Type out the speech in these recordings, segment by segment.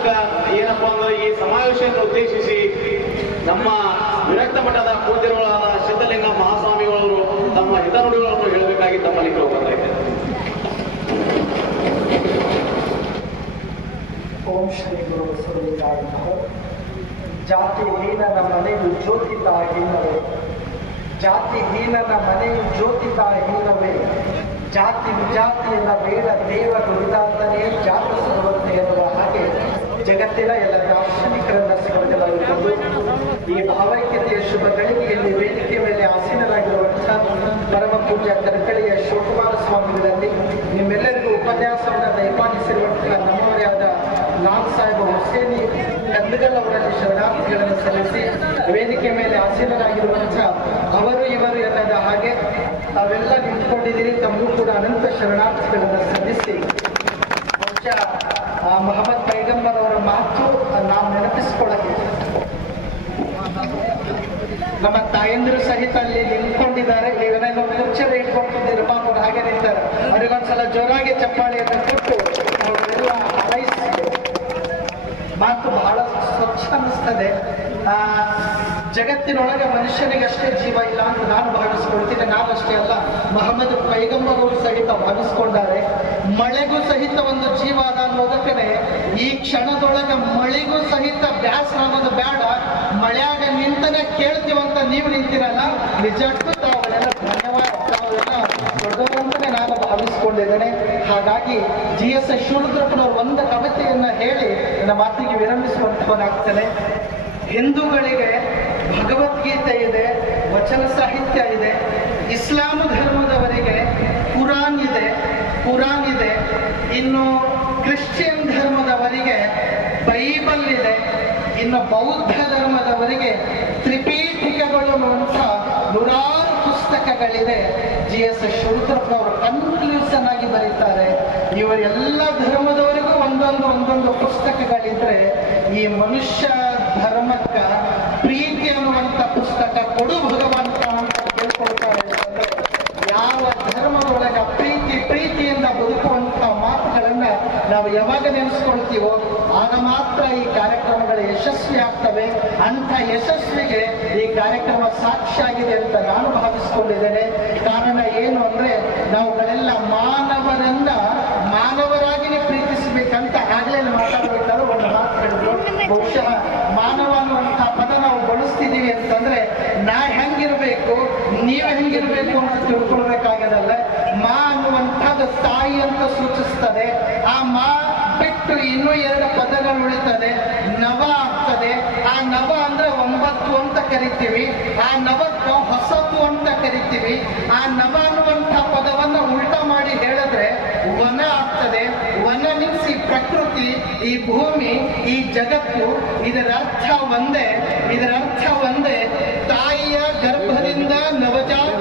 ಅದಕ್ಕ ಏನಪ್ಪಾ ಅಂದ್ರೆ ಈ ಸಮಾವೇಶವನ್ನು ಉದ್ದೇಶಿಸಿ ನಮ್ಮ ವಿರಕ್ತ ಮಠದ ಪೂಜ್ಯರುಗಳಾದ ಸಿದ್ಧಲಿಂಗ ಮಹಾಸ್ವಾಮಿಗಳವರು ತಮ್ಮ ಹಿತನುಡಿಗಳನ್ನು ಹೇಳಬೇಕಾಗಿ ತಮ್ಮಲ್ಲಿ ಇದ್ದೇನೆ. ಓಂ ಶ್ರೀ ಗುರು ಜಾತಿ ಹೀನನ ಮನೆಯು ಜ್ಯೋತಿತ ಹೀನವೇ ಜಾತಿ ಹೀನನ ಮನೆಯು ಜ್ಯೋತಿತ ಹೀನವೇ ಜಾತಿ ವಿಜಾತಿಯನ್ನ ಬೇಡ ದೇವ ನುಡಿದಾತನೇ ಜಾತಿ ಸುರವತ್ತೆ ಎನ್ನುವ ಜಗತ್ತಿನ ಎಲ್ಲ ದಾರ್ಶನಿಕರನ್ನ ಸ್ಮರಣೆಯಾಗುವುದು ಈ ಭಾವೈಕ್ಯತೆಯ ಶುಭ ಗಳಿಗೆಯಲ್ಲಿ ವೇದಿಕೆ ಮೇಲೆ ಆಸೀನರಾಗಿರುವಂತಹ ಪರಮ ಪೂಜ್ಯ ಕರ್ಕಳಿಯ ಶಿವಕುಮಾರ ಸ್ವಾಮಿಗಳಲ್ಲಿ ನಿಮ್ಮೆಲ್ಲರಿಗೂ ಉಪನ್ಯಾಸವನ್ನು ದಯಪಾಲಿಸಿರುವಂತಹ ನಮ್ಮವರೇ ಆದ ಲಾಲ್ ಸಾಹೇಬ್ ಹುಸೇನಿ ಕಂದಗಲ್ ಅವರಲ್ಲಿ ಶರಣಾರ್ಥಿಗಳನ್ನು ಸಲ್ಲಿಸಿ ವೇದಿಕೆ ಮೇಲೆ ಆಸೀನರಾಗಿರುವಂತಹ ಅವರು, ಇವರು ಎನ್ನದ ಹಾಗೆ ತಾವೆಲ್ಲ ನಿಂತ್ಕೊಂಡಿದ್ದೀರಿ ತಮಗೂ ಕೂಡ ಅನಂತ ಶರಣಾರ್ಥಿಗಳನ್ನು ಸಲ್ಲಿಸಿ ಬಹುಶಃ ಆ ಮೊಹಮ್ಮದ್ ಪೈಗಂಬರ್ ಅವರ ಮಾತು ನಾವು ನೆನಪಿಸ್ಕೊಳ್ಳೋಕೆ ನಮ್ಮ ತಾಯಂದಿರು ಸಹಿತ ಅಲ್ಲಿ ನಿಂತ್ಕೊಂಡಿದ್ದಾರೆ. ನೀವೇನೋ ಮುಚ್ಚರ ಇಟ್ಕೊಂಡಿದ್ದೀರಿ ಪಾಪ ಹಾಗೆ ನಿಂತಾರೆ. ಅವರಿಗೊಂದ್ಸಲ ಜೋರಾಗಿ ಚಪ್ಪಾಳಿಯನ್ನು ಕೊಟ್ಟು ಅವರೆಲ್ಲ ಮಾತು ಬಹಳ ಸ್ವಚ್ಛ ಅನ್ನಿಸ್ತದೆ. ಆ, ಜಗತ್ತಿನೊಳಗೆ ಮನುಷ್ಯನಿಗಷ್ಟೇ ಜೀವ ಇಲ್ಲ ಅಂತ ನಾನು ಭಾವಿಸ್ಕೊಳ್ತೀನಿ. ನಾನಷ್ಟೇ ಅಲ್ಲ ಮೊಹಮ್ಮದ್ ಪೈಗಂಬರ್ ಸಹಿತ ಭಾವಿಸ್ಕೊಂಡಾರೆ. ಮಳೆಗೂ ಸಹಿತ ಒಂದು ಜೀವ ಅದ ಅನ್ನೋದಕ್ಕೆ ಈ ಕ್ಷಣದೊಳಗೆ ಮಳೆಗೂ ಸಹಿತ ಬ್ಯಾಸರ ಅನ್ನೋದು ಬೇಡ ಮಳೆಯಾಗ ನಿಂತನೆ ಕೇಳ್ತೀವಂತ ನೀವು ನಿಂತಿರಲ್ಲ, ನಿಜಕ್ಕೂ ತಾವುಗಳೆಲ್ಲ ಧನ್ಯವಾದ. ತಾವೆಲ್ಲ ನಾನು ಭಾವಿಸ್ಕೊಂಡಿದ್ದೇನೆ. ಹಾಗಾಗಿ ಜಿ ಎಸ್ ಎಸ್ ಶಿವರುದ್ರಪ್ಪನವರು ಒಂದು ಕವಿತೆಯನ್ನ ಹೇಳಿ ನನ್ನ ಮಾತಿಗೆ ವಿರಮಿಸುವಂತವನಾಗ್ತಾನೆ ಹಿಂದೂಗಳಿಗೆ ಭಗವದ್ಗೀತೆ ಇದೆ, ವಚನ ಸಾಹಿತ್ಯ ಇದೆ, ಇಸ್ಲಾಂ ಧರ್ಮದವರಿಗೆ ಕುರಾನ್ ಇದೆ ಕುರಾನ್ ಇದೆ, ಇನ್ನು ಕ್ರಿಶ್ಚಿಯನ್ ಧರ್ಮದವರಿಗೆ ಬೈಬಲ್ ಇದೆ, ಇನ್ನು ಬೌದ್ಧ ಧರ್ಮದವರಿಗೆ ತ್ರಿಪೀಠಿಕಗಳು ಅಂತ ನೂರಾರು ಪುಸ್ತಕಗಳಿದೆ. ಜಿ ಎಸ್ ಶಿವರುದ್ರಪ್ಪನವರು ಕನ್ಕ್ಲೂಷನ್ ಆಗಿ ಬರೀತಾರೆ. ಇವರೆಲ್ಲ ಧರ್ಮದವರಿಗೂ ಒಂದೊಂದು ಒಂದೊಂದು ಪುಸ್ತಕಗಳಿದ್ರೆ ಈ ಮನುಷ್ಯ ಧರ್ಮಕ್ಕ ಪ್ರೀತಿ ಅನ್ನುವಂಥ ಪುಸ್ತಕ ಕೊಡು ಭಗವಂತ ಅಂತ ಕೇಳ್ಕೊಳ್ತಾರೆ ಯಾವ ಧರ್ಮದೊಳಗ ಪ್ರೀತಿ, ಪ್ರೀತಿಯಿಂದ ಮಾತುಗಳನ್ನ ನಾವು ಯಾವಾಗ ನೆನೆಸ್ಕೊಳ್ತೀವೋ, ಆಗ ಮಾತ್ರ ಈ ಕಾರ್ಯಕ್ರಮಗಳು ಯಶಸ್ವಿ ಆಗ್ತವೆ ಅಂತ ಯಶಸ್ವಿಗೆ ಈ ಕಾರ್ಯಕ್ರಮ ಸಾಕ್ಷಿಯಾಗಿದೆ ಅಂತ ನಾನು ಭಾವಿಸ್ಕೊಂಡಿದ್ದೇನೆ. ಕಾರಣ ಏನು ಅಂದ್ರೆ, ನಾವುಗಳೆಲ್ಲ ಮಾನವರನ್ನ ಮಾನವರಾಗಿನೇ ಪ್ರೀತಿಸಬೇಕಂತ ಆಗಲೇ ಮಾತಾಡಬೇಕಾದ್ರೆ ಒಂದು ಮಾತು ಹೇಳಿದ್ರು. ಬಹುಶಃ ಮಾನವ ಅನ್ನುವಂಥ ಪದ ನಾವು ಬಳಸ್ತಿದ್ದೀವಿ ಅಂತಂದ್ರೆ, ನಾ ಹೆಂಗಿರ್ಬೇಕು, ನೀವು ಹೆಂಗಿರ್ಬೇಕು ಅಂತ ತಿಳ್ಕೊಳ್ಬೇಕಾಗದಲ್ಲ. ಮಾ ಅನ್ನುವಂಥದ್ದು ತಾಯಿ ಅಂತ ಸೂಚಿಸ್ತದೆ. ಆ ಮಾ ಬಿಟ್ಟು ಇನ್ನೂ ಎರಡು ಪದಗಳು ಉಳಿತದೆ. ನವ ಆಗ್ತದೆ. ಆ ನವ ಅಂದ್ರೆ ಒಂಬತ್ತು ಅಂತ ಕರಿತೀವಿ. ಆ ನವಕ್ಕ ಹೊಸತು ಅಂತ ಕರಿತೀವಿ. ಆ ನವ ಅನ್ನುವಂಥ ಪದವನ್ನ ಉಲ್ಟಾ ಮಾಡಿ ಹೇಳಿದ್ರೆ ವನ ಆಗ್ತದೆ. ವನ ಈ ಪ್ರಕೃತಿ, ಈ ಭೂಮಿ, ಈ ಜಗತ್ತು, ಇದರ ಅರ್ಥ ಒಂದೇ. ಇದರ ಅರ್ಥ ಒಂದೇ. ತಾಯಿಯ ಗರ್ಭದಿಂದ ನವಜಾತ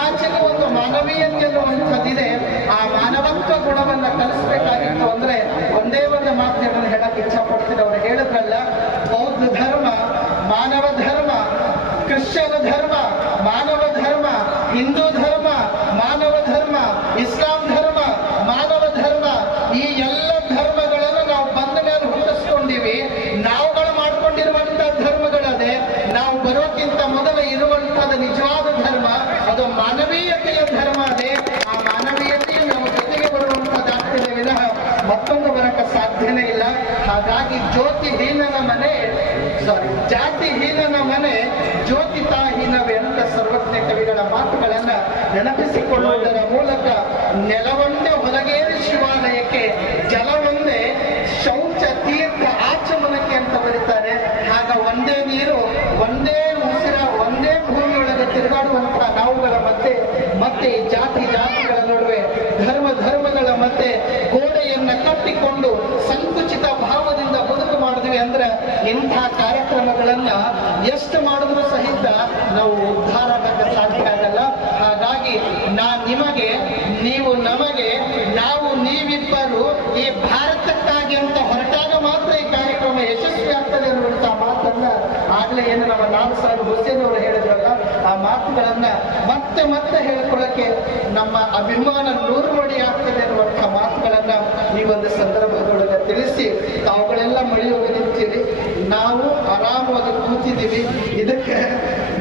ಆಚೆಗೂ ಒಂದು ಮಾನವೀಯತೆ ಅನ್ನುವಂಥದ್ದಿದೆ ಆ ಮಾನವತ್ವ ಗುಣವನ್ನ ಕಲಿಸ್ಬೇಕಾಗಿತ್ತು ಅಂದ್ರೆ ಒಂದೇ ಒಂದು ಮಾತನ್ನು ಹೇಳಕ್ ಇಚ್ಛಪಡ್ತೀನಿ ಅವ್ರು ಹೇಳಿದ್ರಲ್ಲ, ಬೌದ್ಧ ಧರ್ಮ, ಮಾನವ ಧರ್ಮ ಕ್ರಿಶ್ಚಿಯನ್ ಧರ್ಮ, ಮಾನವ ಧರ್ಮ, ಹಿಂದೂ ಧರ್ಮ ಮಾನವ ಧರ್ಮ ಇಸ್ಲಾಂ ಧರ್ಮ ಮಾನವ ಧರ್ಮ ಈ ಎಲ್ಲ ಧರ್ಮಗಳನ್ನು ನಾವು ಬಂದ ಮೇಲೆ ಹುಟ್ಟಿಸ್ಕೊಂಡಿವಿ ನಾವುಗಳು ಮಾಡ್ಕೊಂಡಿರುವಂತ ಧರ್ಮಗಳದೆ ನಾವು ಬರೋಕ್ಕಿಂತ ಮೊದಲು ಇರುವಂತದ ನಿಜವಾದ ಧರ್ಮ ಅದು ಮಾನವೀಯತೆಯ ಧರ್ಮ ಅದೇ ಆ ಮಾನವೀಯತೆಯು ನಮ್ಮ ಜೊತೆಗೆ ಬರುವಂತದ್ದಾಗ್ತದೆ ವಿನಃ ಮತ್ತೊಂದು ಬರಕ ಸಾಧ್ಯನೇ ಇಲ್ಲ ಹಾಗಾಗಿ ಜ್ಯೋತಿ ಹೀನನ ಮನೆ ಸಾರಿ ಜಾತಿ ಹೀನನ ಮನೆ ಜ್ಯೋತಿತಾಹೀನವೇ ಅಂತ ಸರ್ವಜ್ಞ ಕವಿಗಳ ಮಾತುಗಳನ್ನ ನೆನಪಿಸಿಕೊಳ್ಳುವುದರ ಮೂಲಕ ನೆಲವೊಂದೇ ಹೊರಗೇರಿ ಶಿವಾಲಯಕ್ಕೆ ಜಲವೊಂದೇ ಶೌಚ ತೀರ್ಥ ಆಚಮನಕ್ಕೆ ಅಂತ ಬರೀತಾರೆ ಆಗ ಒಂದೇ ನೀರು ಒಂದೇ ಉಸಿರ ಒಂದೇ ಭೂಮಿಯೊಳಗೆ ತಿರುಗಾಡುವಂತಹ ನಾವುಗಳ ಮಧ್ಯೆ ಮತ್ತೆ ಈ ಜಾತಿ ಜಾತಿಗಳ ನಡುವೆ ಧರ್ಮ ಧರ್ಮಗಳ ಮತ್ತೆ ಗೋಡೆಯನ್ನ ಕಟ್ಟಿಕೊಂಡು ಸಂಕುಚಿತ ಭಾವದಿಂದ ಬದುಕು ಮಾಡಿದ್ವಿ ಅಂದ್ರೆ ಇಂಥ ಕಾರ್ಯಕ್ರಮಗಳನ್ನ ಎಷ್ಟು ಮಾಡಿದ್ರು ಸಹಿತ ನಾವು ಉದ್ಧಾರ ಆ ಮಾತುಗಳನ್ನ ಮತ್ತೆ ಮತ್ತೆ ಹೇಳ್ಕೊಳ್ಳಕ್ಕೆ ನಮ್ಮ ಅಭಿಮಾನ ನೂರುವಡಿ ಆಗ್ತದೆ ಅನ್ನುವಂಥ ಮಾತುಗಳನ್ನ ಈ ಒಂದು ಸಂದರ್ಭದೊಳಗೆ ತಿಳಿಸಿ ತಾವುಗಳೆಲ್ಲ ಮಳಿ ಹೋಗಿ ನಿಂತೀರಿ ನಾವು ಆರಾಮವಾಗಿ ಕೂತಿದ್ದೀವಿ. ಇದಕ್ಕೆ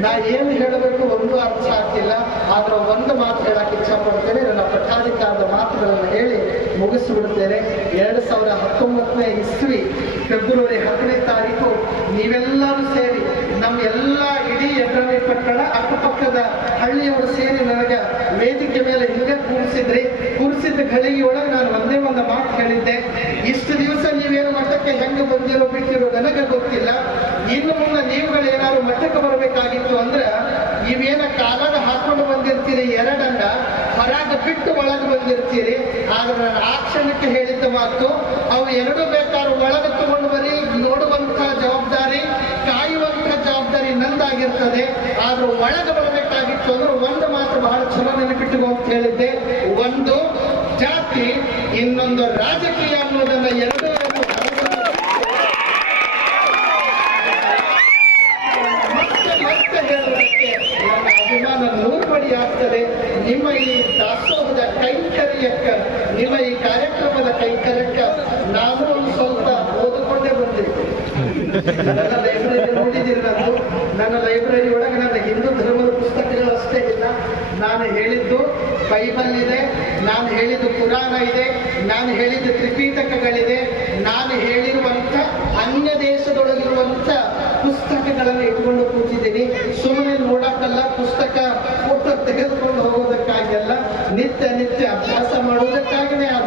ನಾ ಏನು ಹೇಳಬೇಕು ಒಂದು ಅರ್ಥ ಆಗ್ತಿಲ್ಲ. ಆದ್ರೆ ಒಂದು ಮಾತು ಹೇಳಕ್ಕೆ ಇಚ್ಛಪಡ್ತೇನೆ. ನನ್ನ ಪಠಾಧಿಕಾರದ ಮಾತುಗಳನ್ನು ಹೇಳಿ ಮುಗಿಸ್ಬಿಡ್ತೇನೆ. ಎರಡು ಸಾವಿರದ ಹತ್ತೊಂಬತ್ತನೇ ಇಸ್ವಿ, ಫೆಬ್ರವರಿ ಹತ್ತನೇ ತಾರೀಕು, ನೀವೆಲ್ಲರೂ ಸೇರಿ ಪಟ್ಟಣ ಅಕ್ಕಪಕ್ಕದ ಹಳ್ಳಿಯವರು ಸೇರಿ ನನಗೆ ವೇದಿಕೆ ಮೇಲೆ ಹಿಂಗೆ ಕೂರಿಸಿದ್ರಿ. ಕೂರಿಸಿದ ಗಳಿಗೆಯೊಳಗೆ ನಾನು ಒಂದೇ ಒಂದು ಮಾತು ಹೇಳಿದ್ದೆ. ಇಷ್ಟು ದಿವಸ ನೀವೇನು ಮಠಕ್ಕೆ ಹೆಂಗೆ ಬಂದಿರೋ ಬಿಟ್ಟಿರೋ ನನಗೆ ಗೊತ್ತಿಲ್ಲ. ಇನ್ನು ಮುಂದೆ ನೀವುಗಳು ಏನಾದ್ರು ಮಠಕ್ಕೆ ಬರಬೇಕಾಗಿತ್ತು ಅಂದ್ರೆ ನೀವೇನ ಕಾಲದ ಹಾಕೊಂಡು ಬಂದಿರ್ತೀರಿ, ಎರಡನ್ನ ಹೊರಗ ಬಿಟ್ಟು ಒಳಗೆ ಬಂದಿರ್ತೀರಿ. ಆದ್ರೆ ಆ ಕ್ಷಣಕ್ಕೆ ಹೇಳಿದ್ದ ಮಾತು, ಅವು ಎರಡು ಬೇಕಾದ್ರೂ ಒಳಗೆ ತಗೊಂಡು ಬರೀ ನೋಡುವಂತಹ ಜವಾಬ್ದಾರಿ ಕಾಯುವಂತಹ ಜವಾಬ್ದಾರಿ ನಂದಾಗಿರ್ತದೆ. ಆದ್ರೆ ಒಳಗೆ ಬರಬೇಕಾಗಿತ್ತು ಅಂದ್ರೆ ಒಂದು ಮಾತ್ರ ಬಹಳ ಚಲೋ ನೆನಪಿಟ್ಟುಕೋ ಅಂತ ಹೇಳಿದ್ದೆ. ಒಂದು ಜಾತಿ, ಇನ್ನೊಂದು ರಾಜಕೀಯ ಅನ್ನೋದನ್ನ ಎರಡು ಅಭಿಮಾನ ಆಗ್ತದೆ. ನಿಮ್ಮ ಈ ದಾಸೋಹದ ಕೈಂಕರ್ಯಕ್ಕ, ನಿಮ್ಮ ಈ ಕಾರ್ಯಕ್ರಮದ ಕೈಂಕರ್ಯಕ್ಕ ನಾನು ಒಂದು ಸ್ವಲ್ಪ ಓದಿಕೊಂಡೇ ಬಂದಿದ್ದೆ. ಲೈಬ್ರರಿ ನೋಡಿದ್ದೀರಿ ನಾನು ನನ್ನ ಲೈಬ್ರರಿ ಒಳಗೆ ನನ್ನ ಹಿಂದೂ ಧರ್ಮದ ಪುಸ್ತಕಗಳು ಅಷ್ಟೇ ಇಲ್ಲ. ನಾನು ಹೇಳಿದ್ದು ಬೈಬಲ್ ಇದೆ, ನಾನು ಹೇಳಿದ್ದು ಪುರಾಣ ಇದೆ, ನಾನು ಹೇಳಿದ್ದು ತ್ರಿಪೀಠಕಗಳಿದೆ ನಾನು ಹೇಳಿರುವಂಥ ಅನ್ಯ ದೇಶದೊಳಗಿರುವಂಥ ಪುಸ್ತಕಗಳನ್ನು ಇಟ್ಕೊಂಡು ಕೂತಿದ್ದೀನಿ. ಸುಮ್ಮನೆ ನೋಡಕ್ಕಲ್ಲ, ಪುಸ್ತಕ ಫೋಟೋ ತೆಗೆದುಕೊಂಡು ಹೋಗೋದಕ್ಕಾಗಲ್ಲ ನಿತ್ಯ ನಿತ್ಯ ಅಭ್ಯಾಸ ಮಾಡುವುದಕ್ಕಾಗಿನೇ ಆದ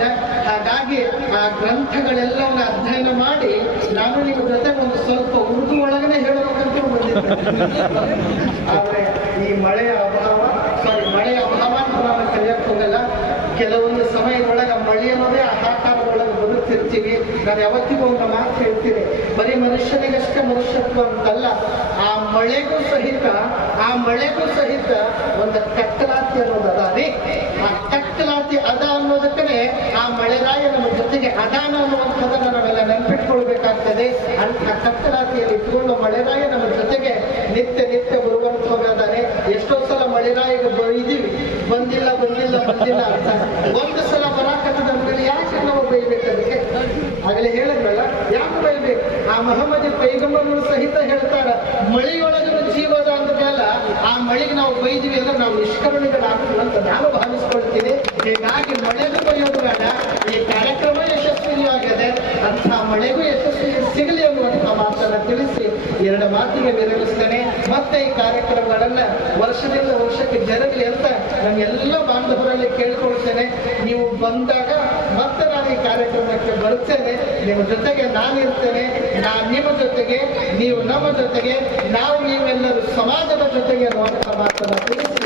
ಹಾಗಾಗಿ ಆ ಗ್ರಂಥಗಳೆಲ್ಲವನ್ನ ಅಧ್ಯಯನ ಮಾಡಿ ನಾನು ನಿಮ್ಮ ಜೊತೆ ಒಂದು ಸ್ವಲ್ಪ ಉರ್ದು ಒಳಗನೆ ಹೇಳಬೇಕಂತ ಆದ್ರೆ ಈ ಮಳೆಯ ಅಭಾವ ಸಾರಿ ಮಳೆಯ ಅಭಾವ ಅಂತ ನಾನು ಕಲಿಯಕ್ಕೆ ಹೋಗಲ್ಲ. ಕೆಲವೊಂದು ಸಮಯದೊಳಗೆ ಮಳೆ ಅನ್ನೋದೇ ಆಹಾಕಾರದೊಳಗೆ ಬದುಕ್ತಿರ್ತೀವಿ ನಾನು ಯಾವತ್ತಿಗೂ ಒಂದು ಮಾತು ಹೇಳ್ತೀನಿ. ಬರೀ ಮನುಷ್ಯನಿಗಷ್ಟೇ ಮನುಷ್ಯತ್ವ ಅಂತಲ್ಲ, ಆ ಮಳೆಗೂ ಸಹಿತ ಆ ಮಳೆಗೂ ಸಹಿತ ಒಂದು ಕಟ್ಟಲಾತಿ ಅನ್ನೋದು ಅದ ರೀ ಆ ಕಟ್ಟಲಾತಿ ಅದ ಅನ್ನೋದಕ್ಕನೆ ಆ ಮಳೆರಾಯ ನಮ್ಮ ಜೊತೆಗೆ ಅದಾನ ಅನ್ನುವಂಥದ್ದನ್ನ ನಾವೆಲ್ಲ ನೆನ್ಪಿಟ್ಕೊಳ್ಬೇಕಾಗ್ತದೆ ಅಂತ ಕಟ್ಟಲಾತಿಯಲ್ಲಿ ಇಟ್ಕೊಂಡು ಮಳೆರಾಯ ನಮ್ಮ ಜೊತೆಗೆ ನಿತ್ಯ ನಿತ್ಯ ಬರುವಂತವರಾದಾರೆ ಎಷ್ಟೋ ಸಲ ಮಳೆರಾಯಿಗೆ ಬೈದೀವಿ ಬಂದಿಲ್ಲ ಬಂದಿಲ್ಲ ಬಂದಿಲ್ಲ ಅಂತ. ಒಂದು ಸಲ ಬರಾಕತ್ತದ ಮೇಲೆ ಯಾಕೆ ನಾವು ಬೈಬೇಕು ಅದಕ್ಕೆ ಆಗಲೇ ಹೇಳಿದ್ರಲ್ಲ ಯಾಕೆ ಬೈಬೇಕು? ಆ ಮಹಮ್ಮದಿ ಪೈಗಂಬರರು ಸಹಿತ ಹೇಳ್ತಾರ, ಮಳೆಯೊಳಗಿನ ಜೀವದ ಅಂದ್ಮೇಲೆ ಆ ಮಳೆಗೆ ನಾವು ಬೈದಿವಿ ಅಂದ್ರೆ ನಾವು ನಿಷ್ಕರುಣಿಗಳಾಗ್ತೀವಿ ಅಂತ ನಾನು ಭಾವಿಸ್ಕೊಳ್ತೀನಿ. ಹೀಗಾಗಿ ಮಳೆಗೂ ಬೈಯೋದು ಬೇಡ ಈ ಕಾರ್ಯಕ್ರಮ ಯಶಸ್ವಿಯಾಗಿದೆ ಅಂತ ಮಳೆಗೂ ಯಶಸ್ವಿ ಸಿಗಲಿ ಅನ್ನುವಂಥ ಮಾತನ್ನ ತಿಳಿಸಿ ಎರಡು ಮಾತಿಗೆ ವಿರಮಿಸ್ತೇನೆ ಮತ್ತೆ ಈ ಕಾರ್ಯಕ್ರಮಗಳನ್ನ ವರ್ಷದಿಂದ ವರ್ಷಕ್ಕೆ ಜರಗಲಿ ಅಂತ ನಾನು ಎಲ್ಲ ಬಾಂಧವರಲ್ಲಿ ಕೇಳ್ಕೊಳ್ತೇನೆ. ನೀವು ಬಂದಾಗ ಮತ್ತೆ ನಾನು ಈ ಕಾರ್ಯಕ್ರಮಕ್ಕೆ ಬರುತ್ತೇನೆ. ನಿಮ್ಮ ಜೊತೆಗೆ ನಾನಿರ್ತೇನೆ ನಾನು ನಿಮ್ಮ ಜೊತೆಗೆ, ನೀವು ನಮ್ಮ ಜೊತೆಗೆ, ನಾವು ನೀವೆಲ್ಲರೂ ಸಮಾಜದ ಜೊತೆಗೆ ಮಾತನ್ನ ತಿಳಿಸಿ